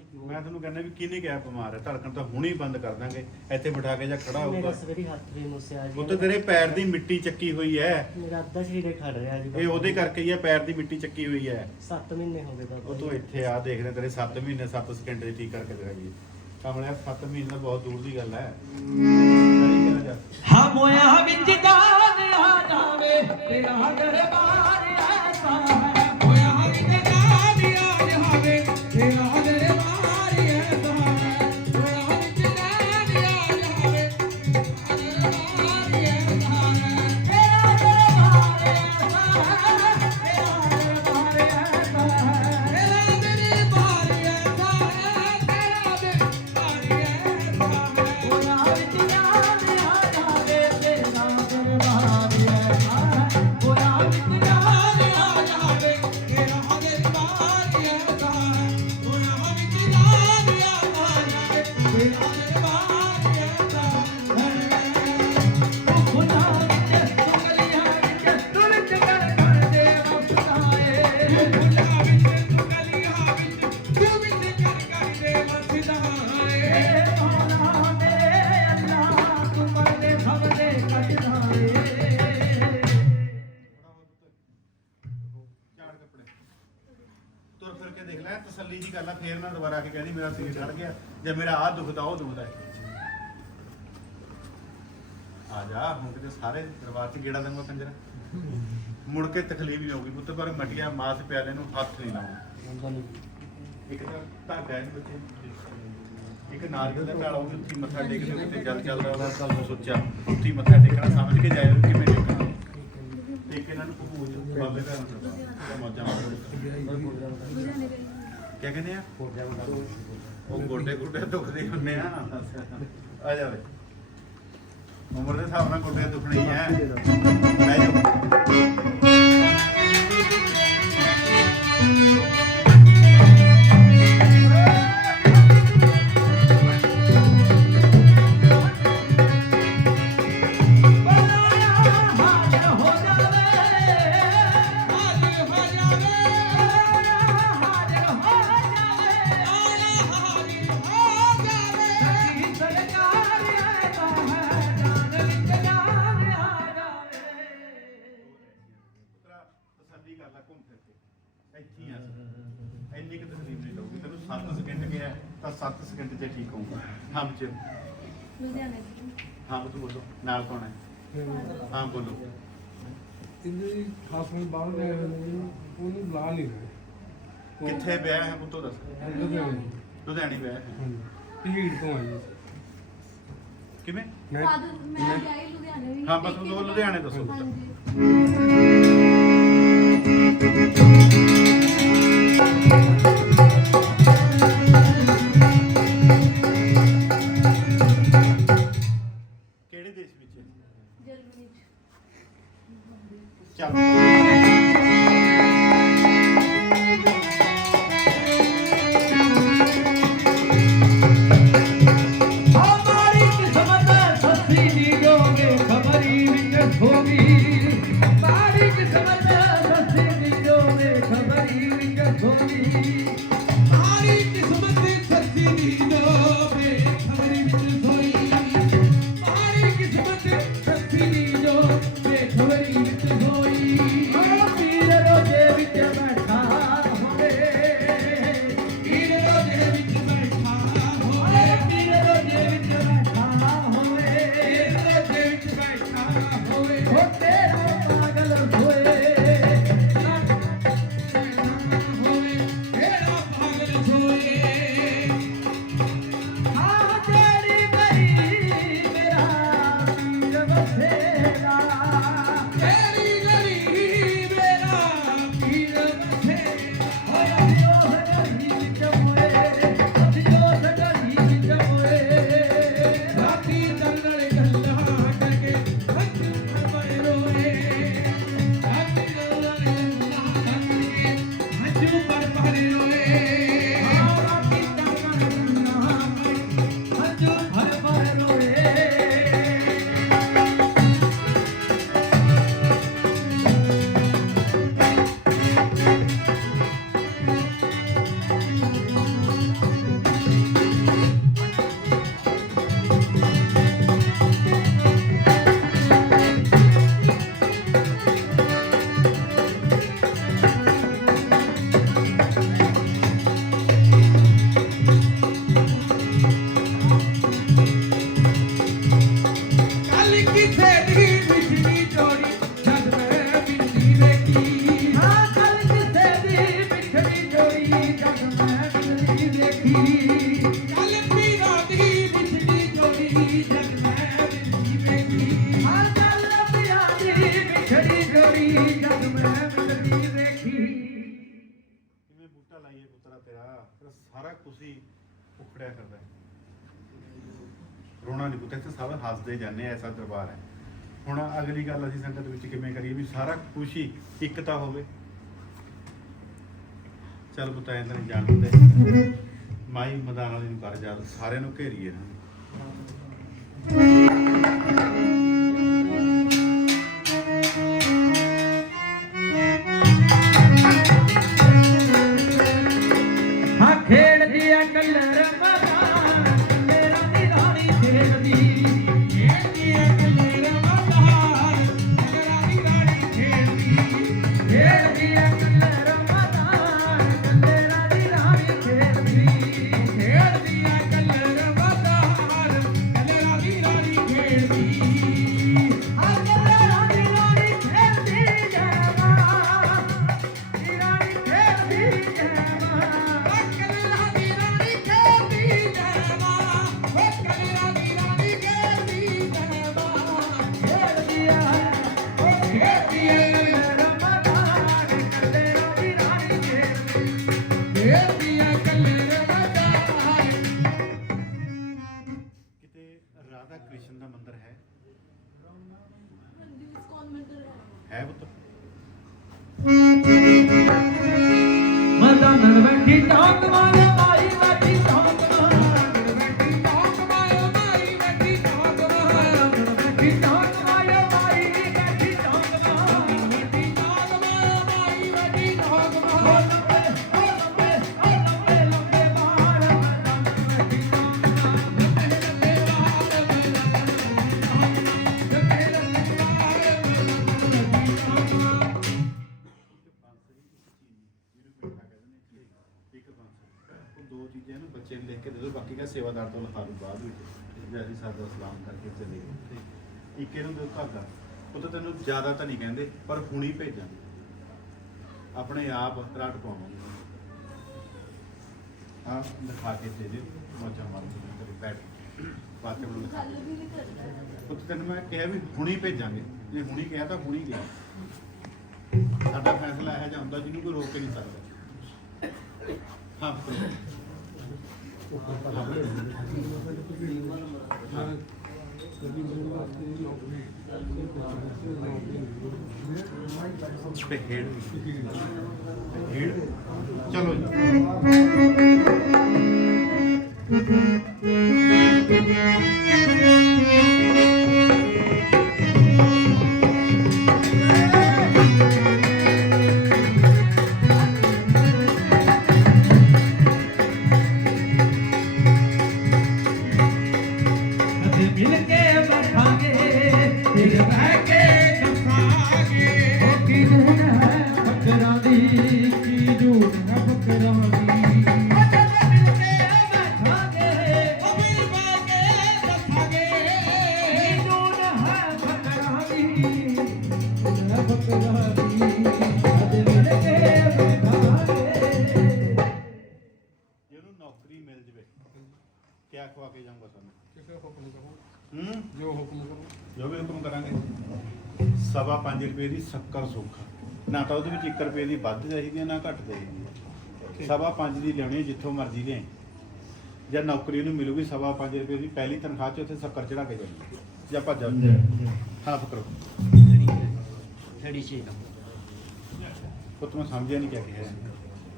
ਕਿਉਂ? ਮੈਂ ਤੁਹਾਨੂੰ ਕਹਿੰਦਾ ਵੀ ਕਿਹਨੇ ਕਿਹਾ ਬਿਮਾਰ ਹੈ? ਧੜਕਣ ਤਾਂ ਹੁਣੇ ਹੀ ਬੰਦ ਕਰ ਦਾਂਗੇ। ਇੱਥੇ ਬਿਠਾ ਕੇ ਜਾਂ ਖੜਾ ਹੋਊਗਾ। ਮੇਰਾ ਸਵੇਰੀ ਹੱਥ ਵੀ ਮੁੱਸਿਆ ਜੀ। ਉਹ ਤੇ ਤੇਰੇ ਪੈਰ ਦੀ ਮਿੱਟੀ ਚੱਕੀ ਹੋਈ ਹੈ। ਮੇਰਾ ਅੱਧਾ ਸਰੀਰ ਹੀ ਖੜ ਰਿਹਾ ਜੀ। ਇਹ ਉਹਦੇ ਕਰਕੇ ਹੀ ਆ ਪੈਰ ਦੀ ਮਿੱਟੀ ਚੱਕੀ ਹੋਈ ਹੈ। 7 ਮਹੀਨੇ ਹੋ ਗਏ ਬਾਬਾ ਉਹ ਤੋਂ ਇੱਥੇ ਆ ਦੇਖਦੇ ਤੇਰੇ 7 ਮਹੀਨੇ 7 ਸਕਿੰਟ ਦੇ ਠੀਕ ਕਰਕੇ ਦਿਖਾਈਏ। ਕਮਲਿਆ 7 ਮਹੀਨੇ ਤਾਂ ਬਹੁਤ ਦੂਰ ਦੀ ਗੱਲ ਹੈ। ਫਿਰ ਤਸੱਲੀ ਦੀ ਗੱਲ ਆ ਫੇਰ ਨਾ ਦੁਬਾਰਾ ਆ ਕੇ ਕਹਿੰਦੀ, ਮੇਰਾ ਸਰੀਰ ਖੜ ਗਿਆ। ਜਾਂ ਮੇਰਾ ਆਹ ਦੁਖਦਾ ਉਹ ਦੁਖਦਾ ਆ ਜਾ, ਹੁਣ ਕਿਤੇ ਸਾਰੇ ਦਰਬਾਰ 'ਚ ਗੇੜਾ ਦੇਵਾਂਗਾ ਕੰਜਰ। ਮੁੜ ਕੇ ਤਕਲੀਫ ਨਹੀਂ ਹੋਊਗੀ ਪੁੱਤ, ਪਰ ਮਟੀਆ, ਮਾਸ ਪਿਆਲੇ ਨੂੰ ਹੱਥ ਨਹੀਂ ਲਾਉਣਾ। ਇੱਕ ਤਾਂ ਧਾਗਾ ਇਹਨੂੰ ਬੱਚੇ। ਇੱਕ ਨਾਰੀਅਲ ਦਾ ਢਾਲ ਉਹਦੇ ਉੱਤੇ ਮੱਥਾ ਟੇਕਦੇ ਉੱਤੇ ਜਲ ਚੱਲਦਾ ਉਹਦਾ ਕੱਲ ਸੋਚਿਆ ਉੱਤੇ ਮੱਥਾ ਟੇਕਣਾ, ਸਮਝ ਕੇ ਜਾਇਓ ਕਿਵੇਂ ਟੇਕਣਾ। ਟੇਕ ਕੇ ਇਹਨਾਂ ਨੂੰ ਭੂਜ ਬਾਬੇ ਦਾ ਮੌਜਾਂ ਮਾਰੋ। ਕੀ ਕਹਿੰਦੇ ਆ? ਉਹ ਗੋਡੇ ਗੁੱਡੇ ਦੁਖਦੇ ਹੁੰਨੇ ਆ। ਆ ਜਾ ਉਮਰ ਦੇ ਹਿਸਾਬ ਨਾਲ ਗੋਡੇ ਦੁਖਣੇ ਹੀ ਆ। ਬਹਿ ਜਾਓ ਕਰ ਲੈ ਘੁੰਮ ਫਿਰ ਕੇ। ਇੱਥੇ ਹੀ ਆ ਅਸੀਂ। ਇੰਨੀ ਕਿ ਤਕਲੀਫ ਨਹੀਂ ਲਊਗੀ ਤੈਨੂੰ 7 ਸਕਿੰਟ ਗਿਆ ਤਾਂ 7 ਸਕਿੰਟ 'ਚ ਠੀਕ ਹੋਊਗਾ। ਹਮ ਚ। ਲੁਧਿਆਣੇ। ਹਾਂ ਤੂੰ ਬੋਲੋ। ਨਾਲ ਕੌਣ ਹੈ? ਹਾਂ ਬੋਲੋ। ਇਹਦੀ ਖਾਸ ਕੋਈ ਬਾਹਰ ਗਏ ਹੋਏ ਨੇ ਉਹਨੂੰ ਬੁਲਾ ਨਹੀਂ ਰਹੇ। ਕਿੱਥੇ ਵਿਆਹ ਹੈ ਪੁੱਤੋ ਦੱਸ? ਲੁਧਿਆਣੇ। ਲੁਧਿਆਣੇ ਵਿਆਹ ਹੈ। ਭੀੜ ਤੋਂ ਆਈ ਕਿਵੇਂ? ਮੈਂ ਮੈਂ ਵਿਆਹੀ ਲੁਧਿਆਣੇ ਵੀ। ਹਾਂ, ਬਸ ਉਹ ਲੁਧਿਆਣੇ ਦੱਸੋ। ਹਾਂਜੀ। ਕਿਹੜੇ ਸੱਚੀ ਦੀ ਪੀਰ ਕਿਵੇਂ ਬੂਟਾ ਲਾਈਏ ਪੁੱਤਰਾ ਤੇਰਾ? ਤੇਰਾ ਸਾਰਾ ਕੁਸੀ ਉਖੜਿਆ ਕਰਦਾ ਹੈ। ਰੋਣਾ ਨਹੀਂ ਪੁੱਤ, ਇੱਥੇ ਸਭ ਹੱਸਦੇ ਜਾਂਦੇ ਆ, ਐਸਾ ਦਰਬਾਰ ਹੈ। ਹੁਣ ਅਗਲੀ ਗੱਲ ਅਸੀਂ ਸੰਗਤ ਵਿੱਚ ਕਿਵੇਂ ਕਰੀਏ ਵੀ ਸਾਰਾ ਖੁਸ਼ੀ ਇੱਕ ਤਾਂ ਹੋਵੇ। ਚੱਲ ਪੁੱਤ, ਐਂ ਤਾਂ ਨਹੀਂ ਜਾਣ ਦਿੰਦੇ। ਮਾਈ ਮਦਾਨ ਵਾਲੀ ਨੂੰ ਕਰ ਜਾ ਸਾਰਿਆਂ ਨੂੰ ਘੇਰੀਏ ਨਾ। ਮਦਨ ਬੈਠੀ ਟਾਕ ਤੋਂ ਬਾਅਦ ਵਿੱਚ ਜੇ ਅਸੀਂ ਸਾਦਾ ਸਲਾਮ ਕਰਕੇ ਚਲੇ ਗਏ। ਇੱਕ ਇਹਨੂੰ ਦਿਓ ਧਾਗਾ ਉਹ ਤਾਂ ਤੈਨੂੰ ਜ਼ਿਆਦਾ ਤਾਂ ਨਹੀਂ ਕਹਿੰਦੇ, ਪਰ ਹੁਣੀ ਭੇਜਾਂਗੇ। ਆਪਣੇ ਆਪ ਰਾਟ ਪਾਵਾਂਗੇ। ਆ ਲਿਖਾ ਕੇ ਦੇ ਦੇ। ਮੋਚਾ ਮਾਰ ਕੇ ਤੇਰੇ ਬੈਠ। ਬਾਕੀ ਨੂੰ ਲਿਖਾ ਗੱਲ ਦੇ। ਤੈਨੂੰ ਮੈਂ ਕਿਹਾ ਵੀ ਹੁਣੀ ਭੇਜਾਂਗੇ। ਜੇ ਹੁਣੀ ਕਿਹਾ ਤਾਂ ਹੁਣੀ ਗਿਆ। ਸਾਡਾ ਫੈਸਲਾ ਇਹ ਜਿਹਾ ਹੁੰਦਾ ਜਿਹਨੂੰ ਕੋਈ ਰੋਕ ਕੇ ਨਹੀਂ ਸਕਦਾ। ਹਾਂ ਪੁੱਤਰ। ਕਦੀ ਚਲੋ ਜੀ ਉਹਨੂੰ ਨੌਕਰੀ ਮਿਲ ਜਵੇ ਕਿਆ ਖਵਾ ਕੇ ਜਾਊਂਗਾ ਤੁਹਾਨੂੰ? ਕਿਹੜਾ ਹੁਕਮ ਕਰੋ। ਹੂੰ? ਜੋ ਹੁਕਮ ਕਰੋ। ਜੋ ਵੀ ਹੁਕਮ ਕਰਾਂਗੇ ਸਵਾ 5 ਰੁਪਏ ਦੀ ਸ਼ੱਕਰ ਸੁੱਖ। ਨਾ ਤਾਂ ਉਹਦੇ ਵਿੱਚ 1 ਰੁਪਏ ਦੀ ਵੱਧ ਚਾਹੀਦੀ ਹੈ ਨਾ ਘੱਟ ਚਾਹੀਦੀ ਹੈ। ਸਵਾ 5 ਦੀ ਲਿਆਉਣੀ ਹੈ ਜਿੱਥੋਂ ਮਰਜ਼ੀ ਲਿਆਈ। ਜਾਂ ਨੌਕਰੀ ਨੂੰ ਮਿਲੂਗੀ ਸਵਾ 5 ਰੁਪਏ ਦੀ ਪਹਿਲੀ ਤਨਖਾਹ 'ਚ ਉੱਥੇ ਸ਼ੱਕਰ ਚੜਾ ਕੇ ਜਾਣੀ ਜਾਂ ਭੱਜ ਜਾਓ ਹਾਂ। ਫਕਰੋ ਥੜੀ ਛੇ ਦਾ। ਉਹ ਤੁਹਾਨੂੰ ਸਮਝਿਆ ਨਹੀਂ ਕਿਆ ਕਿਹਾ।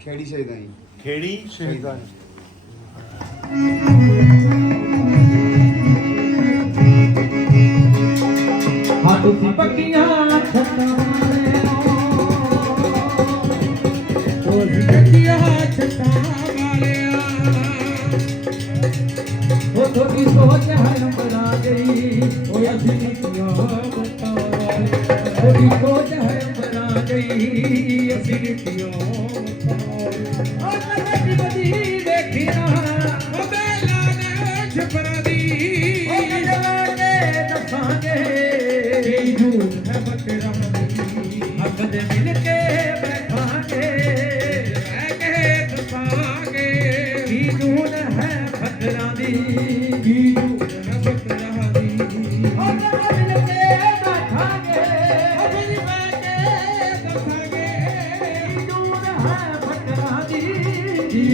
ਖੇੜੀ ਚਾਹੀਦਾ ਜੀ। ਖੇੜੀ ਚਾਹੀਦਾ ਹਾਂ ਤੁਸੀਂ ਪੱਕੀਆਂ ਛੱਤਾਂ ਤੁਹਾਡੀ ਸੋਚ ਹੈ ਗਈ ਓਏ ਅਸੀਂ ਨੀਤੀਆਂ ਛੱਤਾਂ ਵਾਲੇ ਤੁਹਾਡੀ ਸੋਚ ਹੈ ਗਈ ਅਸੀਂ ਨੀਤੀਆਂ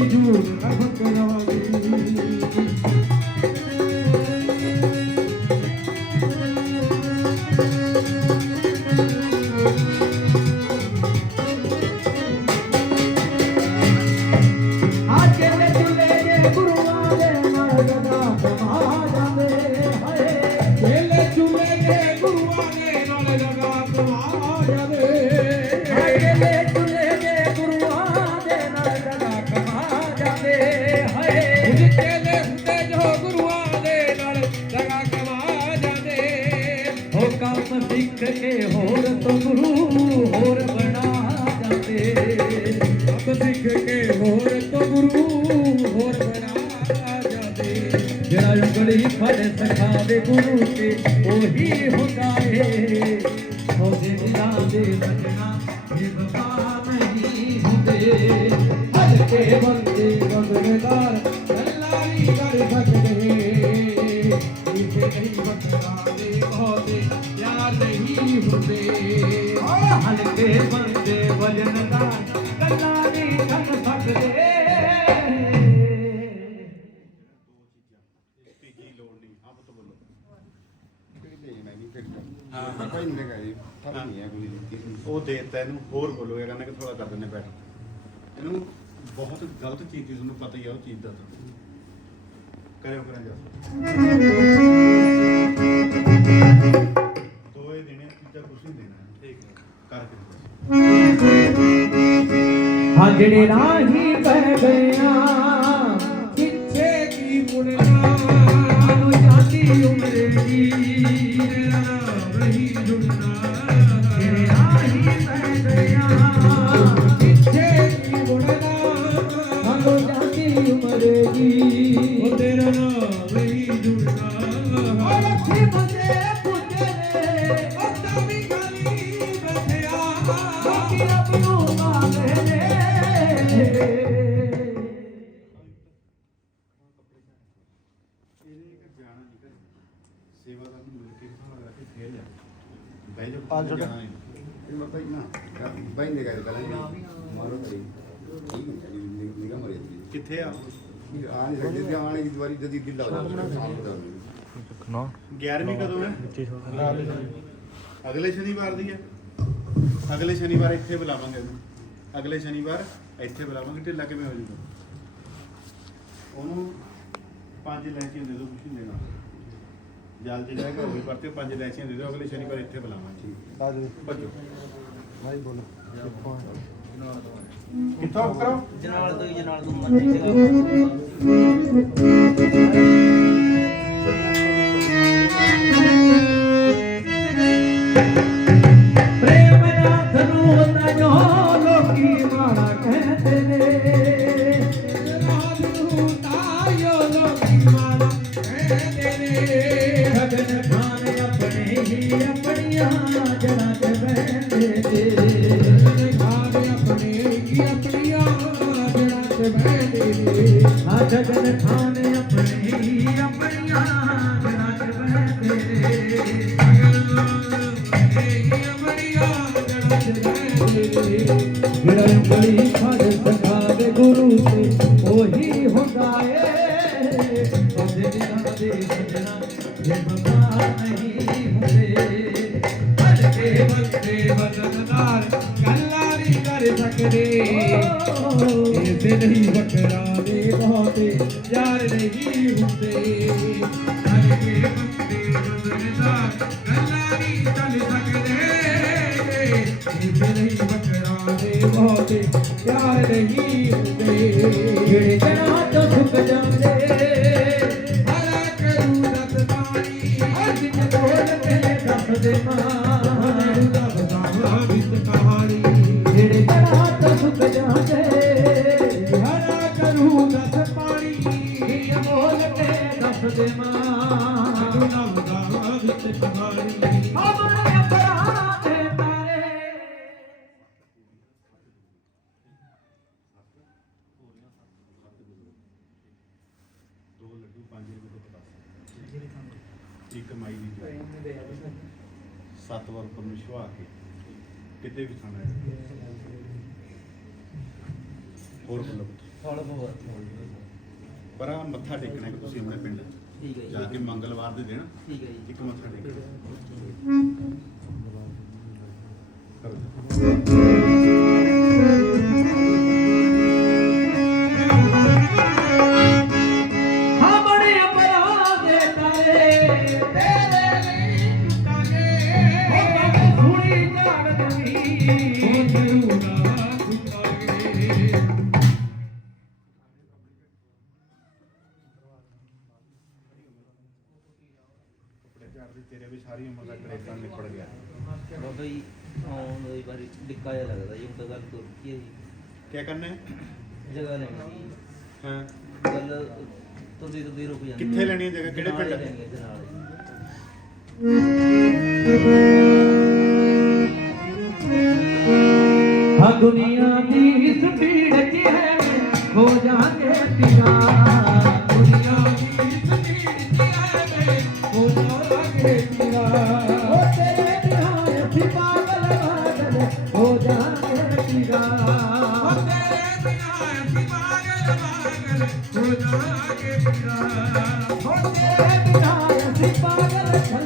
ਜੀ ਜੂਰ ਫੜ ਸਖਾਵੇ ਗੁਰੂ ਤੇ ਉਹੀ ਹੁੰਦਾ ਏ। ਉਹਦੇ ਦਿਲਾਂ ਦੇ ਸਜਣਾ ਇਹ ਵਫਾ ਨਹੀਂ ਹੁੰਦੇ ਹਲਕੇ ਬੰਦੇ ਬਦਲਦਾਰ ਗੱਲਾਂ ਨਹੀਂ ਕਰ ਸਕਦੇ। ਇਸੇ ਨਹੀਂ ਬਦਲਾ ਦੇ ਬਹੁਤੇ ਯਾਰ ਨਹੀਂ ਹੁੰਦੇ। ਹਲਕੇ ਬੰਦੇ ਉਹ ਦੇਤਾ ਇਹਨੂੰ ਹੋਰ ਬੋਲੋ ਇਹ ਕਹਿੰਦਾ ਕਿ ਥੋੜਾ ਕਰ ਦਿੰਦੇ ਬੈਠ। ਇਹਨੂੰ ਬਹੁਤ ਗਲਤ ਚੀਜ਼ ਦੀ ਤੁਹਾਨੂੰ ਪਤਾ ਹੀ ਆ ਉਹ ਚੀਜ਼ ਦਾ ਤਾਂ। ਕਰਿਓ ਕਰਾਂ ਜਾ ਦੋਏ ਤੀਜਾ ਕੁਛ ਨਹੀਂ ਦੇਣਾ। ਠੀਕ ਹੈ। ਕਰਕੇ ਹਾਂ ਜਿਹੜੇ ਰਾਹੀ ਨਹੀਂ ਕਿੱਥੇ ਆ? 11ਵੀਂ ਕਦੋਂ ਹੈ? ਅਗਲੇ ਸ਼ਨੀਵਾਰ ਦੀ ਹੈ। ਅਗਲੇ ਸ਼ਨੀਵਾਰ ਇੱਥੇ ਬੁਲਾਵਾਂਗੇ ਇਹਨੂੰ ਅਗਲੇ ਸ਼ਨੀਵਾਰ ਇੱਥੇ ਬੁਲਾਵਾਂਗੇ ਢਿੱਲਾ ਕਿਵੇਂ ਹੋ ਜੂਗਾ ਉਹਨੂੰ ਪੰਜ ਲੈਚੀਆਂ ਦੇ ਦਿਓ ਕੁਛ ਨਹੀਂ ਦੇਣਾ। ਜਲ ਜਿਹੜਾ ਹੈਗਾ ਉਹ ਵੀ ਵਰਤੇ ਪੰਜ ਲੈਚੀਆਂ ਦੇ ਦਿਓ ਅਗਲੇ ਸ਼ਨੀਵਾਰ ਇੱਥੇ ਬੁਲਾਵਾਂਗੇ। ਭੱਜੋ। ਕਿੱਥੋਂ ਕਰੋ ਜਨਾਲ ਤੋਂ ਹੀ ਜਨਾਲ ਤੋਂ ਮਰਜ਼ੀ ਜਗ੍ਹਾ ਆਪਣੀਆਂ ਜੜਾਂ ਤੇ ਬਹਿੰਦੇ ਤੇ ਕਰ ਸਕਦੇ। ਇਸੇ ਨਹੀਂ ਵੱਖਰਾ ਦੇ ਬਹੁਤੇ, ਯਾਰ ਨਹੀਂ ਹੁੰਦੇ। ਹਲਕੇ ਬੰਦੇ ਬਦਨਦਾਰ ਗੱਲਾਂ ਨਹੀਂ ਚੱਲ ਸਕਦੇ। ਇਸੇ ਨਹੀਂ ਵੱਖਰਾ ਦੇ ਬਹੁਤੇ, ਯਾਰ ਨਹੀਂ ਹੁੰਦੇ। ਇੱਕ ਕਮਾਈ ਸੱਤ ਵਾਰ ਉੱਪਰ ਨੂੰ ਛਵਾ ਕੇ ਕਿਤੇ ਵੀ ਖਾਣਾ ਹੈ ਹੋਰ। ਮਤਲਬ ਪਰ ਮੱਥਾ ਟੇਕਣਾ ਕਿ ਤੁਸੀਂ ਆਪਣੇ ਪਿੰਡ। ਠੀਕ ਹੈ ਜੀ। ਜਾ ਕੇ ਮੰਗਲਵਾਰ ਦੇ ਦਿਨ ਠੀਕ ਹੈ ਜੀ। ਇੱਕ ਮੱਥਾ ਟੇਕਣਾ ਕਰੋ। हूँ एक बार लिक्का जा लगा था ये उनका गल तो की क्या करना है जगह लेनी ਹਾਂ गल तुसी तुसी रुक जाना ਕਿੱਥੇ ਲੈਣੀ ਹੈ ਜਗ੍ਹਾ ਕਿਹੜੇ ਪਿੰਡ लेंगे जनाल ਹਾਂ ਦੁਨੀਆ ਦੀ ਹੋ ਜਾਗੇ ਪਿਆਰਾ ਹੋ ਤੇਰੇ ਬਿਨਾ ਅਸੀਂ ਪਾਗਲ